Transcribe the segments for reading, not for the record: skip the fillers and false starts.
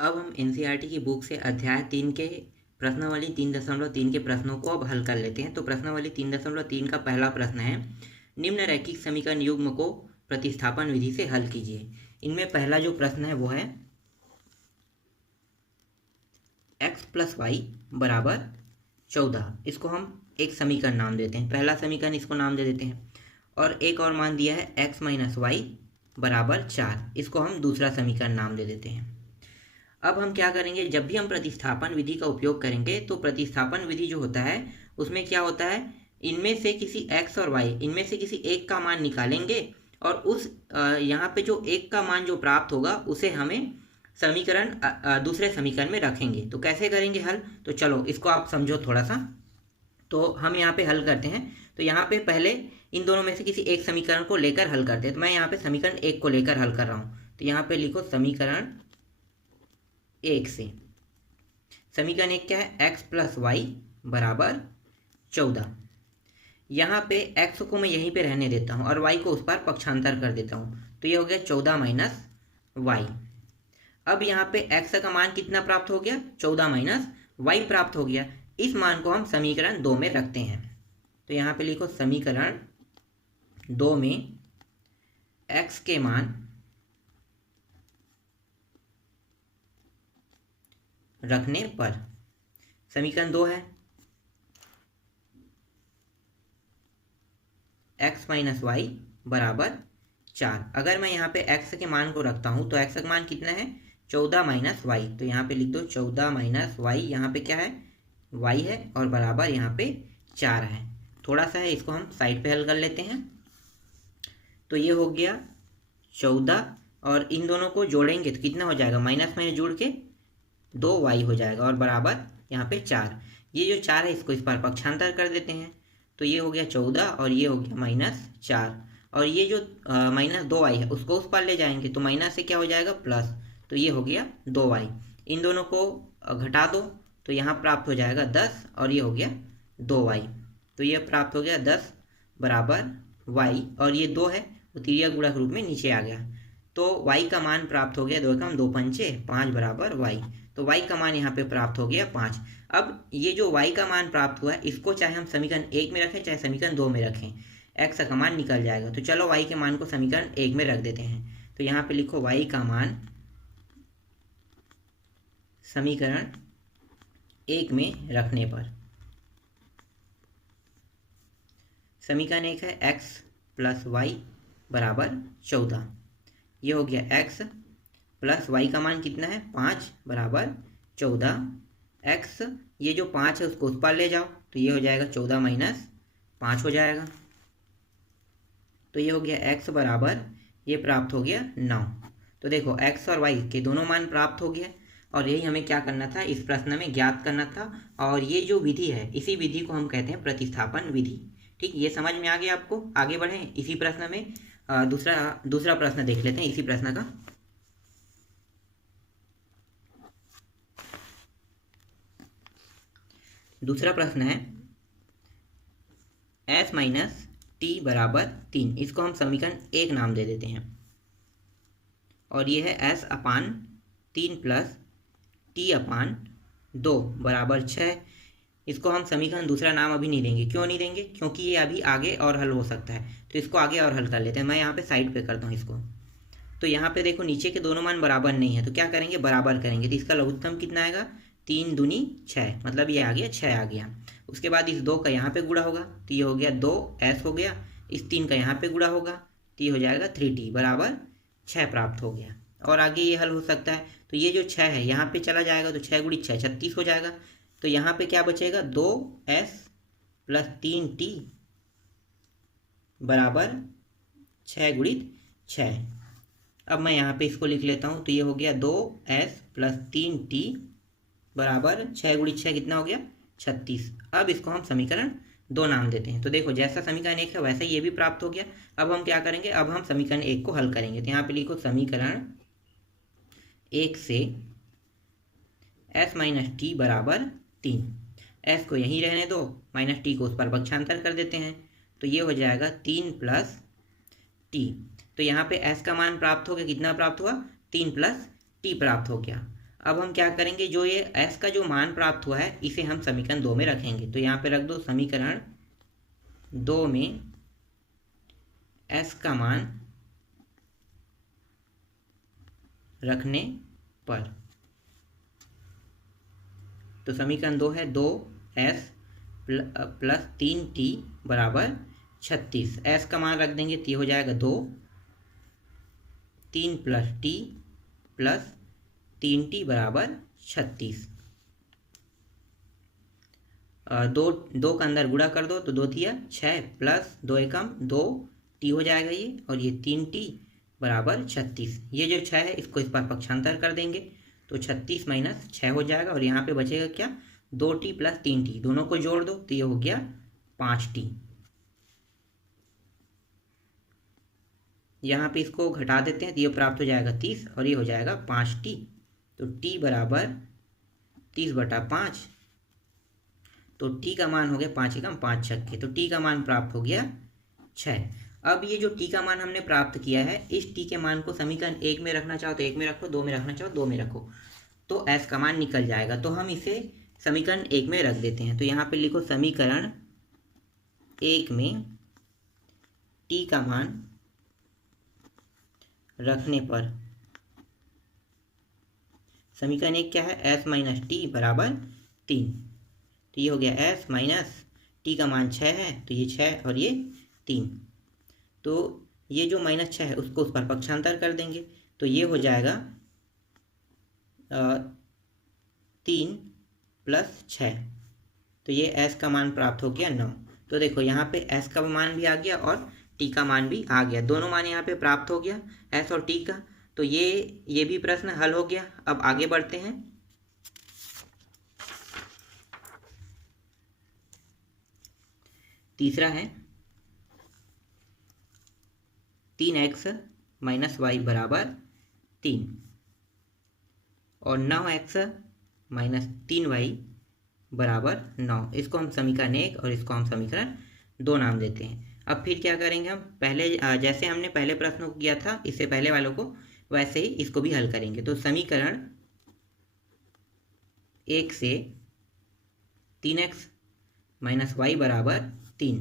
अब हम एनसीईआरटी की बुक से अध्याय 3 के प्रश्नावली 3.3 के प्रश्नों को अब हल कर लेते हैं। तो प्रश्नावली 3.3 का पहला प्रश्न है, निम्न रैखिक समीकरण युग्म को प्रतिस्थापन विधि से हल कीजिए। इनमें पहला जो प्रश्न है वो है x + y = 14। इसको हम एक समीकरण नाम देते हैं, पहला समीकरण इसको नाम दे देते हैं। और एक और मान दिया है x - y = 4, इसको हम दूसरा समीकरण नाम दे देते हैं। अब हम क्या करेंगे, जब भी हम प्रतिस्थापन विधि का उपयोग करेंगे तो प्रतिस्थापन विधि जो होता है उसमें क्या होता है, इनमें से किसी x और y इनमें से किसी एक का मान निकालेंगे और उस यहाँ पे जो एक का मान जो प्राप्त होगा उसे हमें समीकरण दूसरे समीकरण में रखेंगे। तो कैसे करेंगे हल, तो चलो इसको आप समझो थोड़ा सा। तो हम यहाँ पे हल करते हैं। तो यहाँ पे पहले इन दोनों में से किसी एक समीकरण को लेकर हल करते हैं। तो मैं यहाँ पे समीकरण 1 को लेकर हल कर रहा हूँ। तो यहाँ पे लिखो समीकरण 1 से। समीकरण 1 क्या है, x + y = 14। यहाँ पे x को मैं यहीं पे रहने देता हूँ और y को उस पर पक्षांतर कर देता हूँ। तो ये हो गया 14 - y। अब यहाँ पे x का मान कितना प्राप्त हो गया, 14 - y प्राप्त हो गया। इस मान को हम समीकरण 2 में रखते हैं। तो यहाँ पे लिखो समीकरण 2 में x के मान रखने पर, समीकरण 2 है x - y = 4। अगर मैं यहाँ पे x के मान को रखता हूँ तो x का मान कितना है, 14 - y। तो यहाँ पे लिख दो 14 - y, यहाँ पे क्या है, y है और बराबर यहाँ पे 4 है। थोड़ा सा है, इसको हम साइड पे हल कर लेते हैं। तो ये हो गया 14 और इन दोनों को जोड़ेंगे तो कितना हो जाएगा, माइनस माइनस जुड़ के 2y हो जाएगा और बराबर यहाँ पे 4। ये जो 4 है इसको इस पर पक्षांतर कर देते हैं। तो ये हो गया 14 और ये हो गया -4। और ये जो -2y है उसको उस पर ले जाएंगे तो माइनस से क्या हो जाएगा, प्लस। तो ये हो गया 2y। इन दोनों को घटा दो तो यहाँ प्राप्त हो जाएगा 10 और ये हो गया 2y। तो ये प्राप्त हो गया 10 = y और ये 2 है वो तिर्यक गुणक रूप में नीचे आ गया। तो y का मान प्राप्त हो गया 2 × 2 = 5 = y। तो y का मान यहाँ पे प्राप्त हो गया 5। अब ये जो y का मान प्राप्त हुआ है इसको चाहे हम समीकरण 1 में रखें चाहे समीकरण 2 में रखें, x का मान निकल जाएगा। तो चलो y के मान को समीकरण 1 में रख देते हैं। तो यहाँ पे लिखो y का मान समीकरण 1 में रखने पर, समीकरण 1 है x + y = 14। ये हो गया x प्लस y का मान कितना है, 5 = 14। x ये जो 5 है उसको उस पर ले जाओ तो ये हो जाएगा 14 - 5 हो जाएगा। तो ये हो गया x बराबर, ये प्राप्त हो गया 9। तो देखो x और y के दोनों मान प्राप्त हो गया और यही हमें क्या करना था, इस प्रश्न में ज्ञात करना था। और ये जो विधि है इसी विधि को हम कहते हैं प्रतिस्थापन विधि। ठीक, ये समझ में आ गया आपको। आगे बढ़ें इसी प्रश्न में। दूसरा प्रश्न देख लेते हैं इसी प्रश्न का। दूसरा प्रश्न है s - t = 3। इसको हम समीकरण 1 नाम दे देते हैं। और ये है s/3 + t/2 = 6। इसको हम समीकरण दूसरा नाम अभी नहीं देंगे। क्यों नहीं देंगे, क्योंकि ये अभी आगे और हल हो सकता है। तो इसको आगे और हल कर लेते हैं। मैं यहाँ पे साइड पे करता हूँ इसको। तो यहाँ पे देखो नीचे के दोनों मान बराबर नहीं है तो क्या करेंगे, बराबर करेंगे। तो इसका लघुत्तम कितना आएगा, 3 दूनी 6, मतलब ये आ गया 6 आ गया। उसके बाद इस 2 का यहाँ पे गुणा होगा तो ये हो गया 2s हो गया। इस 3 का यहाँ पे गुणा होगा तो ये हो जाएगा 3t = 6 प्राप्त हो गया। और आगे ये हल हो सकता है। तो ये जो 6 है यहाँ पे चला जाएगा तो 6 × 6 = 36 हो जाएगा। तो यहाँ पे क्या बचेगा, 2s + 3t = 6 × 6। अब मैं यहाँ पे इसको लिख लेता हूँ। तो ये हो गया 2s + 3t = 6 × 6 कितना हो गया, 36। अब इसको हम समीकरण 2 नाम देते हैं। तो देखो जैसा समीकरण 1 है वैसे ये भी प्राप्त हो गया। अब हम क्या करेंगे, अब हम समीकरण 1 को हल करेंगे। तो यहाँ पे लिखो समीकरण 1 से s - t = 3। s को यहीं रहने दो, -t को उस पर पक्षांतर कर देते हैं। तो ये हो जाएगा 3 + t। तो यहाँ पे s का मान प्राप्त हो गया, कितना प्राप्त हुआ, 3 + t प्राप्त हो गया। अब हम क्या करेंगे, जो ये s का जो मान प्राप्त हुआ है इसे हम समीकरण 2 में रखेंगे। तो यहाँ पे रख दो समीकरण 2 में s का मान रखने पर। तो समीकरण 2 है 2s प्लस 3t बराबर 36। s का मान रख देंगे तो ये हो जाएगा 2, 3 प्लस t प्लस 3t बराबर 36। दो का अंदर गुणा कर दो तो 2 तिया 6 प्लस 2 एकम 2t हो जाएगा ये, और ये 3t बराबर 36। ये जो 6 है इसको इस पर पक्षांतर कर देंगे तो 36 माइनस 6 हो जाएगा, और यहाँ पे बचेगा क्या, 2t प्लस 3t, दोनों को जोड़ दो तो ये हो गया 5t। यहाँ पे इसको घटा देते हैं तो ये प्राप्त हो जाएगा 30, और ये हो जाएगा 5t। तो t बराबर 30/5, तो t का मान हो गया 5 एकम 5 छक्के, तो t का मान प्राप्त हो गया 6। अब ये जो t का मान हमने प्राप्त किया है, इस t के मान को समीकरण 1 में रखना चाहो तो 1 में रखो, 2 में रखना चाहो 2 में रखो, तो s का मान निकल जाएगा। तो हम इसे समीकरण 1 में रख देते हैं। तो यहाँ पे लिखो समीकरण 1 में t का मान रखने पर, समीकरण 1 क्या है, s माइनस टी बराबर 3। तो ये हो गया s माइनस टी का मान 6 है, तो ये 6 और ये 3, तो ये जो -6 है उसको उस पर पक्षांतर कर देंगे तो ये हो जाएगा 3 प्लस 6, तो ये s का मान प्राप्त हो गया 9। तो देखो यहाँ पे s का मान भी आ गया और t का मान भी आ गया, दोनों मान यहाँ पे प्राप्त हो गया s और t का। तो ये भी प्रश्न हल हो गया। अब आगे बढ़ते हैं। तीसरा है 3x माइनस वाई बराबर 3 और 9x माइनस 3y बराबर 9। इसको हम समीकरण 1 और इसको हम समीकरण 2 नाम देते हैं। अब फिर क्या करेंगे हम, पहले जैसे हमने पहले प्रश्न को किया था इससे पहले वालों को, वैसे ही इसको भी हल करेंगे। तो समीकरण 1 से 3x माइनस वाई बराबर 3,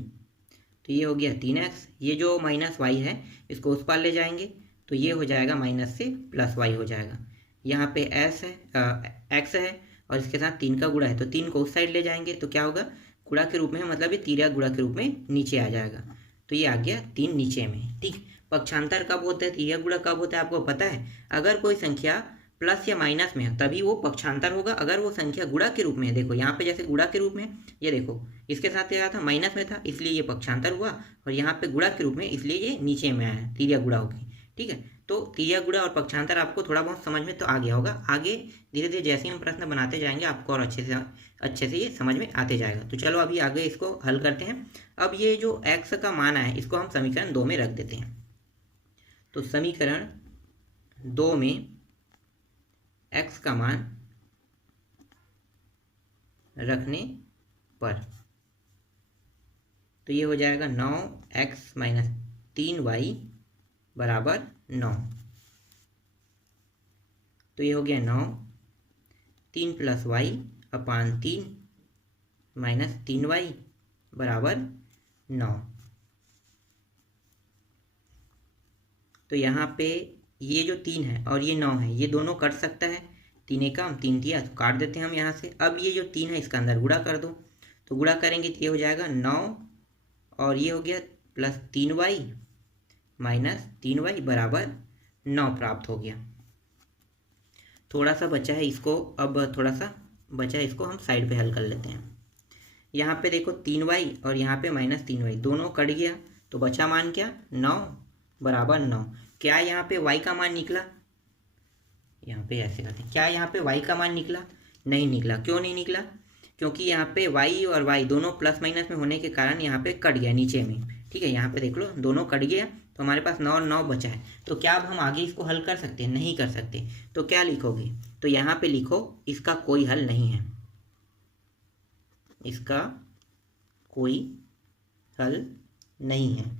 तो ये हो गया 3x, ये जो माइनस वाई है इसको उस पार ले जाएंगे तो ये हो जाएगा माइनस से प्लस वाई हो जाएगा। यहाँ पे s है x है और इसके साथ 3 का गुणा है, तो 3 को उस साइड ले जाएंगे तो क्या होगा, गुणा के रूप में, मतलब ये तिर्या गुणा के रूप में नीचे आ जाएगा। तो ये आ गया 3 नीचे में। ठीक, पक्षांतर कब होता है, तिर्या गुणा कब होता है आपको पता है, अगर कोई संख्या प्लस या माइनस में है तभी वो पक्षांतर होगा। अगर वो संख्या गुणा के रूप में है, देखो यहाँ पे जैसे गुणा के रूप में, ये देखो इसके साथ क्या था, माइनस में था इसलिए ये पक्षांतर हुआ, और यहाँ पे गुणा के रूप में इसलिए ये नीचे में आया, तिर्या गुणा होगी। ठीक है, तो तिर्या गुणा और पक्षांतर आपको थोड़ा बहुत समझ में तो आ गया होगा। आगे धीरे धीरे जैसे हम प्रश्न बनाते जाएंगे आपको और अच्छे से ये समझ में आते जाएगा। तो चलो अभी आगे इसको हल करते हैं। अब ये जो x का मान है इसको हम समीकरण 2 में रख देते हैं। तो समीकरण 2 में x का मान रखने पर, तो ये हो जाएगा 9x माइनस 3y बराबर 9। तो ये हो गया 9, 3 प्लस वाई अपान 3 माइनस 3y बराबर 9। तो यहाँ पे ये जो 3 है और ये 9 है, ये दोनों कट सकता है, 3 एकम 3 दिया तो काट देते हैं हम यहाँ से। अब ये जो 3 है इसका अंदर गुणा कर दो, तो गुणा करेंगे तो ये हो जाएगा 9 और ये हो गया प्लस 3y माइनस 3y बराबर 9 प्राप्त हो गया। थोड़ा सा बचा है इसको, अब थोड़ा सा बचा है इसको हम साइड पे हल कर लेते हैं। यहाँ पे देखो 3y और यहाँ पे माइनस 3y दोनों कट गया, तो बचा मान क्या, 9 बराबर 9। क्या यहाँ पे y का मान निकला, यहाँ पे ऐसे करते हैं, क्या यहाँ पे y का मान निकला, नहीं निकला। क्यों नहीं निकला, क्योंकि यहाँ पे y और y दोनों प्लस माइनस में होने के कारण यहाँ पे कट गया नीचे में। ठीक है, यहाँ पे देख लो दोनों कट गया, तो हमारे पास 9 और 9 बचा है। तो क्या अब हम आगे इसको हल कर सकते हैं, नहीं कर सकते। तो क्या लिखोगे, तो यहाँ पे लिखो इसका कोई हल नहीं है, इसका कोई हल नहीं है।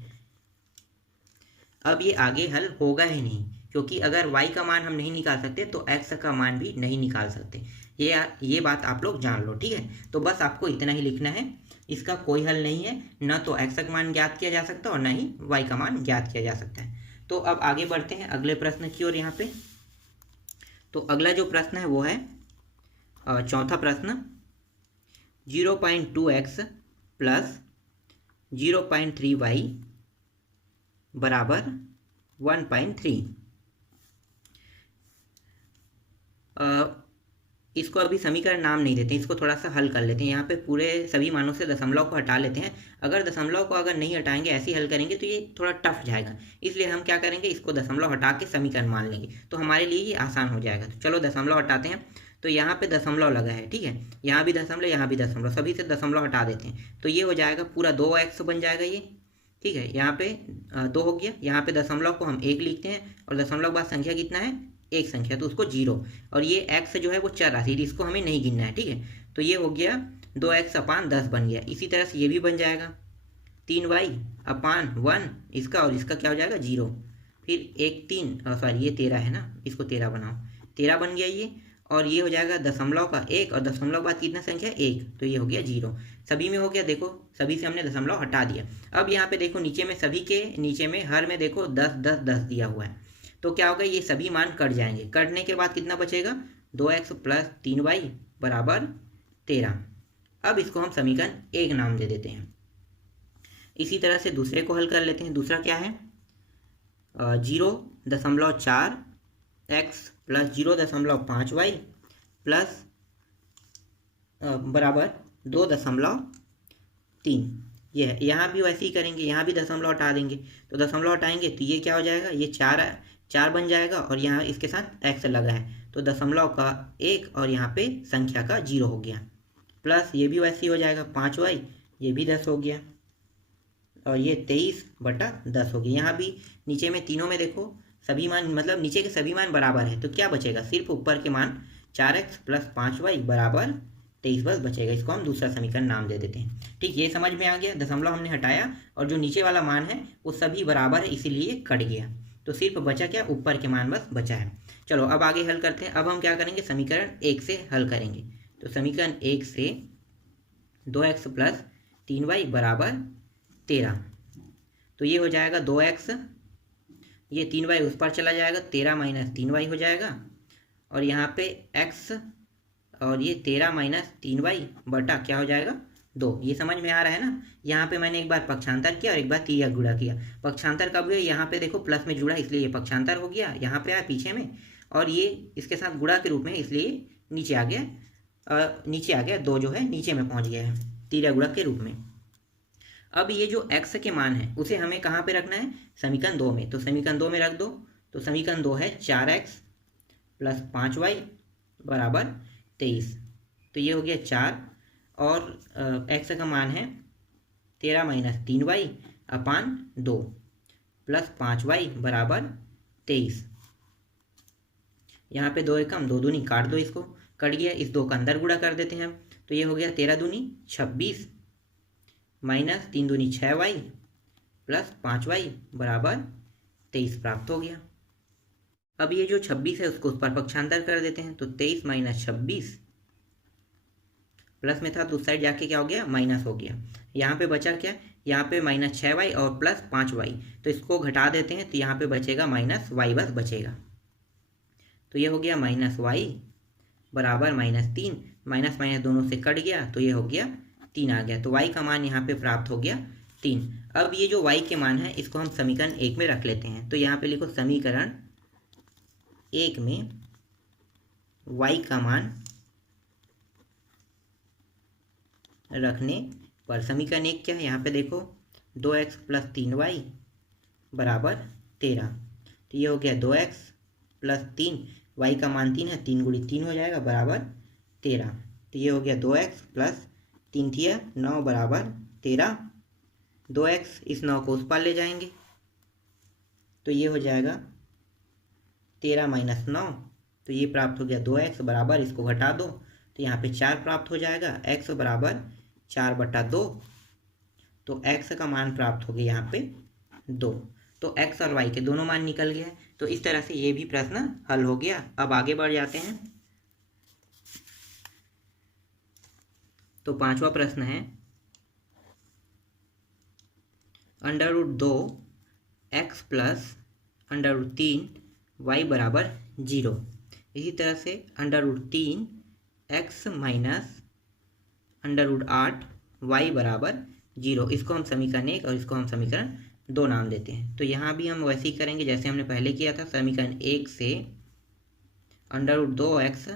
अब ये आगे हल होगा ही नहीं, क्योंकि अगर y का मान हम नहीं निकाल सकते तो x का मान भी नहीं निकाल सकते। ये बात आप लोग जान लो, ठीक है। तो बस आपको इतना ही लिखना है, इसका कोई हल नहीं है, न तो x का मान ज्ञात किया जा सकता और न ही y का मान ज्ञात किया जा सकता है। तो अब आगे बढ़ते हैं अगले प्रश्न की ओर यहाँ पे। तो अगला जो प्रश्न है वो है चौथा प्रश्न, 0.2x प्लस 0.3y बराबर 1.3। इसको अभी समीकरण नाम नहीं देते, इसको थोड़ा सा हल कर लेते हैं। यहाँ पे पूरे सभी मानों से दशमलव को हटा लेते हैं। अगर दशमलव को अगर नहीं हटाएंगे, ऐसे ही हल करेंगे तो ये थोड़ा टफ जाएगा, इसलिए हम क्या करेंगे, इसको दशमलव हटा के समीकरण मान लेंगे, तो हमारे लिए ये आसान हो जाएगा। तो चलो दशमलव हटाते हैं। तो यहाँ पे दशमलव लगा है, ठीक है, यहाँ भी दशमलव, यहाँ भी दशमलव, सभी से दशमलव हटा देते हैं। तो ये हो जाएगा पूरा 2x बन जाएगा ये, ठीक है। यहाँ पे 2 हो गया, यहाँ पे दशमलव को हम 1 लिखते हैं और दशमलव के बाद संख्या कितना है, एक संख्या, तो उसको 0। और ये x जो है वो चर राशि, इसको हमें नहीं गिनना है, ठीक है। तो ये हो गया 2x/10 बन गया। इसी तरह से ये भी बन जाएगा 3y/1 इसका, और इसका क्या हो जाएगा 0। फिर 3 ये 13 है ना, इसको 13 बनाओ, 13 बन गया ये। और ये हो जाएगा दशमलव का 1 और दशमलव बाद कितना संख्या 1, तो ये हो गया 0। सभी में हो गया, देखो सभी से हमने दशमलव हटा दिया। अब यहाँ पे देखो नीचे में, सभी के नीचे में हर में देखो 10 10 10 दिया हुआ है। तो क्या होगा, ये सभी मान कट जाएंगे। कटने के बाद कितना बचेगा, 2x प्लस 3y बराबर 13। अब इसको हम समीकरण 1 नाम दे देते हैं। इसी तरह से दूसरे को हल कर लेते हैं। दूसरा क्या है, 0.4x प्लस 0.5y प्लस बराबर 2.3। ये है, यहाँ भी वैसे ही करेंगे, यहाँ भी दशमलव हटा देंगे। तो दशमलव हटाएंगे तो ये क्या हो जाएगा, ये 4 बन जाएगा, और यहाँ इसके साथ x लगा है, तो दशमलव का 1 और यहाँ पे संख्या का 0 हो गया। प्लस ये भी वैसे ही हो जाएगा 5y, ये भी 10 हो गया, और ये 23/10 हो गया। यहाँ भी नीचे में तीनों में देखो सभी मान, मतलब नीचे के सभी मान बराबर है, तो क्या बचेगा, सिर्फ ऊपर के मान 4x प्लस 5y बराबर 23 बस बचेगा। इसको हम दूसरा समीकरण नाम दे देते हैं। ठीक, ये समझ में आ गया, दशमलव हमने हटाया और जो नीचे वाला मान है वो सभी बराबर है, इसीलिए कट गया। तो सिर्फ बचा क्या, ऊपर के मान बस बचा है। चलो अब आगे हल करते हैं। अब हम क्या करेंगे, समीकरण 1 से हल करेंगे। तो समीकरण 1 से 2x प्लस 3y बराबर 13। तो ये हो जाएगा 2x, ये 3y उस पर चला जाएगा, 13 माइनस 3y हो जाएगा, और यहाँ पे x और ये 13 माइनस 3y बटा क्या हो जाएगा 2। ये समझ में आ रहा है ना। यहाँ पे मैंने एक बार पक्षांतर किया और एक बार तिर्यक गुणा किया। पक्षांतर कब हुआ, यहाँ पे देखो प्लस में जुड़ा, इसलिए ये पक्षांतर हो गया, यहाँ पे आया पीछे में, और ये इसके साथ गुणा के रूप में, इसलिए नीचे आ गया 2 जो है नीचे में पहुँच गया है तिर्यक गुणा के रूप में। अब ये जो x के मान है उसे हमें कहाँ पे रखना है, समीकरण 2 में। तो समीकरण 2 में रख दो। तो समीकरण 2 है 4x प्लस 5y बराबर 23। तो ये हो गया 4, और x का मान है 13 माइनस 3y अपान 2 प्लस 5y बराबर 23। यहाँ पे 2 एकम 2 दूनी काट दो, इसको कट गया, इस 2 का अंदर गुणा कर देते हैं हम। तो ये हो गया 13 दूनी 26 माइनस 3 दूनी 6y प्लस 5y बराबर 23 प्राप्त हो गया। अब ये जो 26 है उसको उस पर पक्षांतर कर देते हैं। तो 23 माइनस 26, प्लस में था तो उस साइड जाके क्या हो गया, माइनस हो गया। यहाँ पे बचा क्या, यहाँ पे माइनस 6y और प्लस 5y, तो इसको घटा देते हैं, तो यहाँ पे बचेगा माइनस y बस बचेगा। तो ये हो गया माइनस y बराबर -3, माइनस माइनस दोनों से कट गया, तो ये हो गया 3 आ गया। तो y का मान यहाँ पे प्राप्त हो गया 3। अब ये जो y के मान है इसको हम समीकरण 1 में रख लेते हैं। तो यहाँ पे लिखो समीकरण 1 में y का मान रखने पर, समीकरण 1 क्या है, यहाँ पे देखो 2x प्लस 3y बराबर 13। तो ये हो गया 2x प्लस 3, y का मान 3 है, 3 गुणी 3 हो जाएगा बराबर 13। तो ये हो गया 2x प्लस 3 थिया 9 बराबर 13। 2x इस 9 को उस पार ले जाएंगे, तो ये हो जाएगा 13 माइनस 9, तो ये प्राप्त हो गया 2x बराबर, इसको घटा दो तो यहाँ पे 4 प्राप्त हो जाएगा, x बराबर 4/2। तो x का मान प्राप्त हो गया यहाँ पे 2। तो x और y के दोनों मान निकल गया है। तो इस तरह से ये भी प्रश्न हल हो गया। अब आगे बढ़ जाते हैं। तो पांचवा प्रश्न है √2x प्लस √3y बराबर 0। इसी तरह से √3x माइनस √8y बराबर 0। इसको हम समीकरण 1 और इसको हम समीकरण 2 नाम देते हैं। तो यहाँ भी हम वैसे ही करेंगे जैसे हमने पहले किया था। समीकरण 1 से √2x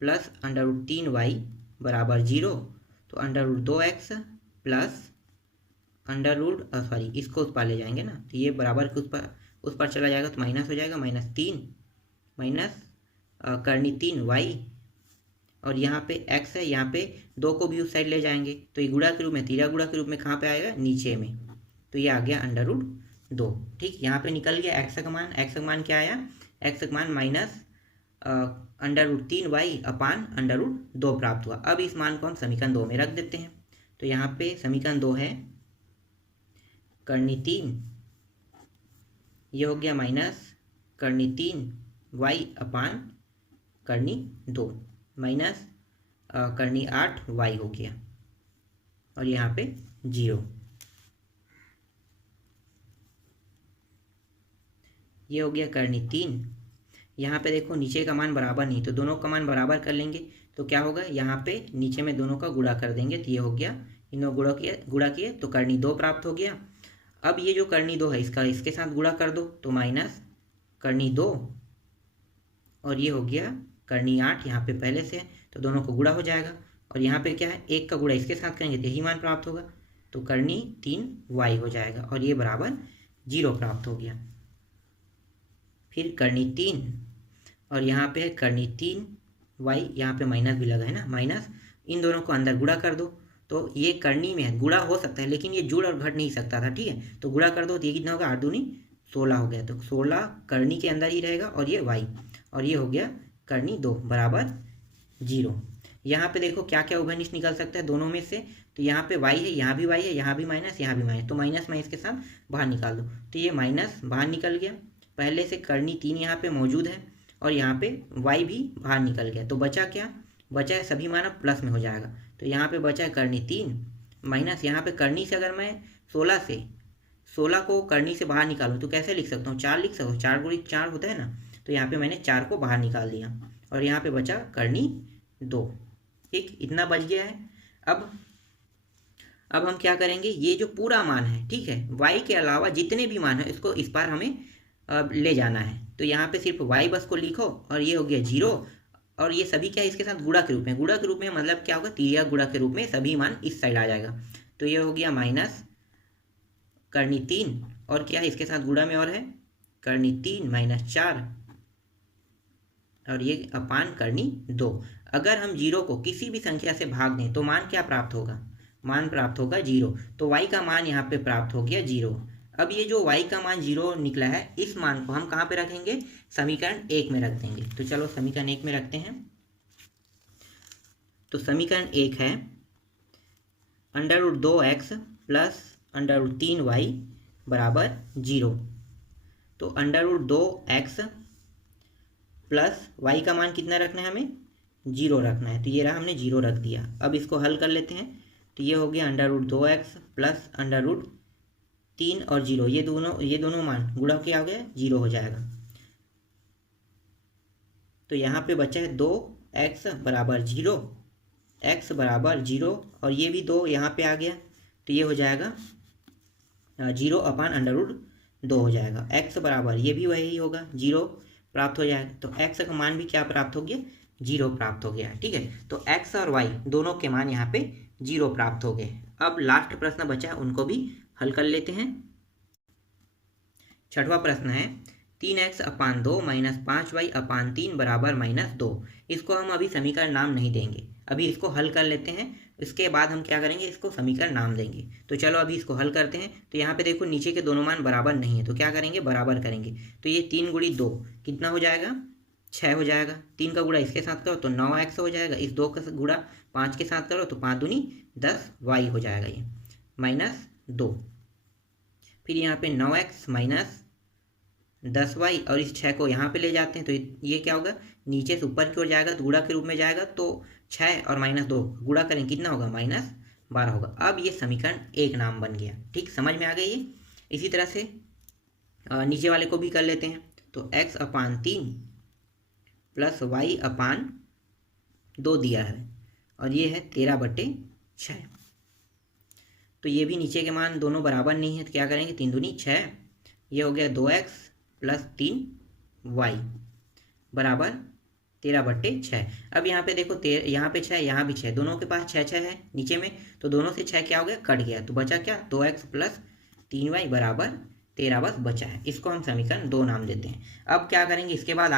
प्लस √3y बराबर 0। तो √2x प्लस इसको उस पर ले जाएंगे ना, तो ये बराबर उस पर चला जाएगा तो माइनस हो जाएगा, -3 माइनस करनी 3y, और यहाँ पे x है, यहाँ पे 2 को भी उस साइड ले जाएंगे तो ये गुणा के रूप में, तीरा गुणा के रूप में कहाँ पे आएगा, नीचे में। तो ये आ गया √2। ठीक, यहाँ पे निकल गया x का मान क्या आया, x का मान माइनस √3y अपान √2 प्राप्त हुआ। अब इस मान को हम समीकरण 2 में रख देते हैं। तो यहाँ पे समीकरण 2 है करनी 3, ये हो गया माइनस करनी 3y अपान करनी 2 माइनस करनी 8y हो गया, और यहाँ पे 0। ये हो गया करनी 3। यहाँ पे देखो नीचे का मान बराबर नहीं, तो दोनों का मान बराबर कर लेंगे। तो क्या होगा, यहाँ पे नीचे में दोनों का गुणा कर देंगे। तो ये हो गया, इन दोनों गुणा किए तो करनी 2 प्राप्त हो गया। अब ये जो करनी 2 है इसके साथ गुणा कर दो तो माइनस करनी 2, और ये हो गया करनी 8, यहाँ पे पहले से है तो दोनों को गुणा हो जाएगा। और यहाँ पे क्या है, 1 का गुणा इसके साथ करेंगे तो यही मान प्राप्त होगा। तो करनी 3y हो जाएगा, और ये बराबर 0 प्राप्त हो गया। फिर करनी 3, और यहाँ पे है करनी 3y, यहाँ पे माइनस भी लगा है ना, माइनस, इन दोनों को अंदर गुणा कर दो। तो ये करनी में है, गुणा हो सकता है लेकिन ये जुड़ और घट नहीं सकता था। ठीक है, तो गुणा कर दो तो ये कितना होगा, 8 दूनी 16 हो गया। तो 16 करनी के अंदर ही रहेगा, और ये y, और ये हो गया करनी 2 बराबर 0। यहाँ पे देखो क्या क्या उभयनिष्ठ निकल सकता है दोनों में से। तो यहाँ पे y है, यहाँ भी y है, यहाँ भी माइनस, यहाँ भी माइनस, तो माइनस माइनस के साथ बाहर निकाल दो। तो ये माइनस बाहर निकल गया, पहले से करनी 3 यहाँ पे मौजूद है, और यहाँ पे y भी बाहर निकल गया। तो बचा क्या, बचा है सभी मान अब प्लस में हो जाएगा। तो यहाँ पे बचा है करनी 3 माइनस, यहाँ पे करनी से अगर मैं 16 को करनी से बाहर निकालूँ तो कैसे लिख सकता हूँ, 4 लिख सकता हूँ, 4 गुणी 4 होता है ना। तो यहाँ पे मैंने 4 को बाहर निकाल दिया, और यहाँ पे बचा करनी 2। ठीक, इतना बच गया है। अब हम क्या करेंगे, ये जो पूरा मान है, ठीक है, y के अलावा जितने भी मान है इसको इस पार हमें ले जाना है। तो यहाँ पे सिर्फ y बस को लिखो, और ये हो गया 0, और ये सभी क्या है इसके साथ गुणा के रूप में। गुणा के रूप में मतलब क्या होगा, तीरिया गुणा के रूप में सभी मान इस साइड आ जाएगा। तो ये हो गया माइनस करनी 3, और क्या है इसके साथ गुणा में और है करनी 3 माइनस 4, और ये अपान करनी 2। अगर हम 0 को किसी भी संख्या से भाग दें तो मान क्या प्राप्त होगा, मान प्राप्त होगा 0। तो y का मान यहाँ पे प्राप्त हो गया 0। अब ये जो y का मान 0 निकला है, इस मान को हम कहाँ पे रखेंगे, समीकरण 1 में रख देंगे। तो चलो समीकरण 1 में रखते हैं। तो समीकरण 1 है √2x प्लस √3y बराबर 0। तो √2x प्लस y का मान कितना रखना है, हमें 0 रखना है। तो ये रहा, हमने 0 रख दिया। अब इसको हल कर लेते हैं। तो ये हो गया √2x प्लस √3 और 0, ये दोनों मान गुणा क्या हो गया, 0 हो जाएगा। तो यहाँ पे बचा है 2x बराबर 0, x बराबर 0, और ये भी 2 यहाँ पे आ गया। तो ये हो जाएगा 0 अपान √2 हो जाएगा। x बराबर ये भी वही होगा, 0 प्राप्त हो जाएगा। तो x का मान भी क्या प्राप्त हो गया, 0 प्राप्त हो गया। ठीक है, तो x और y दोनों के मान यहाँ पे 0 प्राप्त हो गए। अब लास्ट प्रश्न बचा है, उनको भी हल कर लेते हैं। छठवां प्रश्न है 3x अपान 2 माइनस 5y अपान 3 बराबर -2। इसको हम अभी समीकरण नाम नहीं देंगे, अभी इसको हल कर लेते हैं। इसके बाद हम क्या करेंगे, इसको समीकरण नाम देंगे। तो चलो अभी इसको हल करते हैं। तो यहाँ पे देखो नीचे के दोनों मान बराबर नहीं है, तो क्या करेंगे, बराबर करेंगे। तो ये 3 गुणी 2 कितना हो जाएगा, 6 हो जाएगा। 3 का गुणा इसके साथ करो तो 9x हो जाएगा। इस 2 का गुणा 5 के साथ करो तो 5 दूनी 10y हो जाएगा, ये -2। फिर यहाँ पे 9x माइनस 10y और इस 6 को यहाँ पे ले जाते हैं तो ये क्या होगा, नीचे से ऊपर की ओर जाएगा तो गुणा के रूप में जाएगा, तो 6 और -2 गुणा करें कितना होगा, -12 होगा। अब ये समीकरण 1 नाम बन गया। ठीक, समझ में आ गई ये। इसी तरह से नीचे वाले को भी कर लेते हैं। तो x/3 प्लस y/2 दिया है और ये है 13/6। तो ये भी नीचे के मान दोनों बराबर नहीं है तो क्या करेंगे, 3 दूनी 6, ये हो गया 2x प्लस 3y बराबर 13/6। अब यहाँ पे देखो, यहाँ पे 6, यहाँ भी 6, दोनों के पास 6 है नीचे में, तो दोनों से 6 क्या हो गया, कट गया, तो बचा क्या, 2x प्लस 3y बराबर 13 बस बचा है। इसको हम समीकरण 2 नाम देते हैं। अब क्या करेंगे इसके बाद,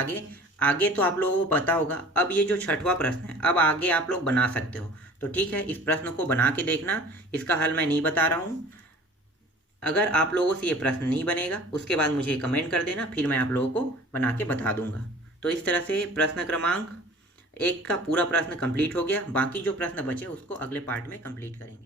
आगे तो आप लोगों को पता होगा। अब ये जो छठवां प्रश्न है, अब आगे आप लोग बना सकते हो। तो ठीक है, इस प्रश्न को बना के देखना, इसका हल मैं नहीं बता रहा हूँ। अगर आप लोगों से ये प्रश्न नहीं बनेगा उसके बाद मुझे कमेंट कर देना, फिर मैं आप लोगों को बना के बता दूंगा। तो इस तरह से प्रश्न क्रमांक 1 का पूरा प्रश्न कंप्लीट हो गया। बाकी जो प्रश्न बचे उसको अगले पार्ट में कंप्लीट करेंगे।